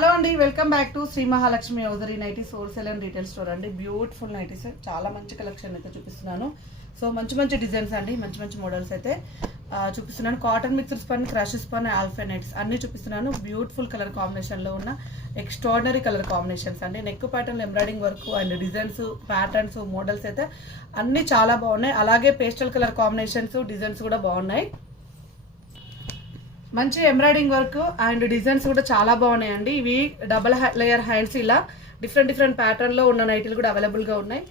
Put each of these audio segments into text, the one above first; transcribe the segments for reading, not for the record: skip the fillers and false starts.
Hello అండి, welcome back to Shri Mahalakshmi hosiery nighties wholesale and retail store అండి. Beautiful nighties, చాలా మంచి కలెక్షన్ అయితే చూపిస్తున్నాను. సో మంచి డిజైన్స్ అండి, మంచి మోడల్స్ అయితే చూపిస్తున్నాను. Cotton mixer spun, crush spun, alpha nights అన్నీ చూపిస్తున్నాను. బ్యూటిఫుల్ కలర్ కాంబినేషన్లో ఉన్న ఎక్స్ట్రాడినరీ కలర్ కాంబినేషన్స్ అండి. Neck pattern, embroidering work and designs, patterns, models అయితే అన్నీ చాలా బాగున్నాయి. అలాగే పేస్టల్ కలర్ కాంబినేషన్స్, డిజైన్స్ కూడా బాగున్నాయి. మంచి ఎంబ్రాయిడింగ్ వర్క్ అండ్ డిజైన్స్ కూడా చాలా బాగున్నాయండి. ఇవి డబల్ లేయర్ హ్యాండ్స్, ఇలా డిఫరెంట్ ప్యాటర్న్లో ఉన్న నైటీలు కూడా అవైలబుల్గా ఉన్నాయి.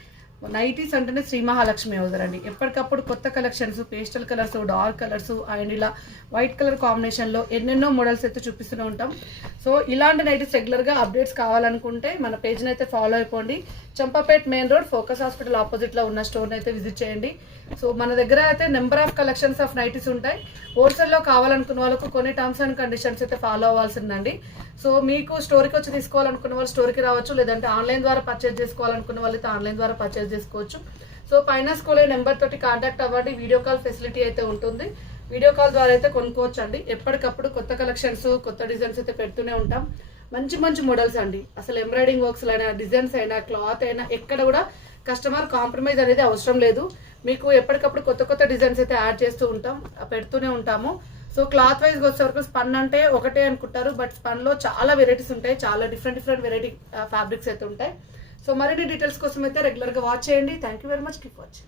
నైటీస్ అంటేనే శ్రీ మహాలక్ష్మి హౌజర్ అండి. ఎప్పటికప్పుడు కొత్త collections, pastel colours, dark colours and ఇలా వైట్ కలర్ కాంబినేషన్లో ఎన్నెన్నో మోడల్స్ అయితే చూపిస్తూనే ఉంటాం. సో ఇలాంటి నైటీస్ రెగ్యులర్గా అప్డేట్స్ కావాలనుకుంటే మన పేజ్ని అయితే ఫాలో అయిపోండి. Champapet main road, focus hospital ఆపోజిట్లో ఉన్న స్టోర్ని అయితే విజిట్ చేయండి. సో మన దగ్గర అయితే number of collections of nighties ఉంటాయి. హోల్సేల్లో కావాలనుకున్న వాళ్ళకు కొన్ని టర్మ్స్ అండ్ కండిషన్స్ అయితే ఫాలో అవ్వాల్సిందండి. సో మీకు స్టోర్కి వచ్చి తీసుకోవాలనుకున్న వాళ్ళు స్టోర్కి రావచ్చు, లేదంటే ఆన్లైన్ ద్వారా పర్చేజ్ చేసుకోవాలనుకున్న వాళ్ళు అయితే ఆన్లైన్ ద్వారా పర్చేజ్ చేసుకోవచ్చు. సో పైన స్కూల్ నెంబర్ తోటి కాంటాక్ట్ అవ్వండి. వీడియో కాల్ ఫెసిలిటీ అయితే ఉంటుంది. వీడియో కాల్ ద్వారా అయితే కొనుక్కోవచ్చు అండి. ఎప్పటికప్పుడు కొత్త కలెక్షన్స్, కొత్త డిజైన్స్ అయితే పెడుతూనే ఉంటాం. మంచి మోడల్స్ అండి. అసలు ఎంబ్రాయిడింగ్ వర్క్స్ అయినా, డిజైన్స్ అయినా, క్లాత్ అయినా ఎక్కడ కూడా కస్టమర్ కాంప్రమైజ్ అనేది అవసరం లేదు. మీకు ఎప్పటికప్పుడు కొత్త డిజైన్స్ అయితే యాడ్ చేస్తూ ఉంటాం, పెడుతూనే ఉంటాము. సో క్లాత్ వైజ్గా వచ్చే వరకు స్పన్ అంటే ఒకటే అనుకుంటారు, బట్ స్పన్లో చాలా వెరైటీస్ ఉంటాయి. చాలా డిఫరెంట్ వెరైటీ ఫ్యాబ్రిక్స్ అయితే ఉంటాయి. సో మరిన్ని డీటెయిల్స్ కోసం అయితే రెగ్యులర్గా వాచ్ చేయండి. Thank you very much. Keep watching.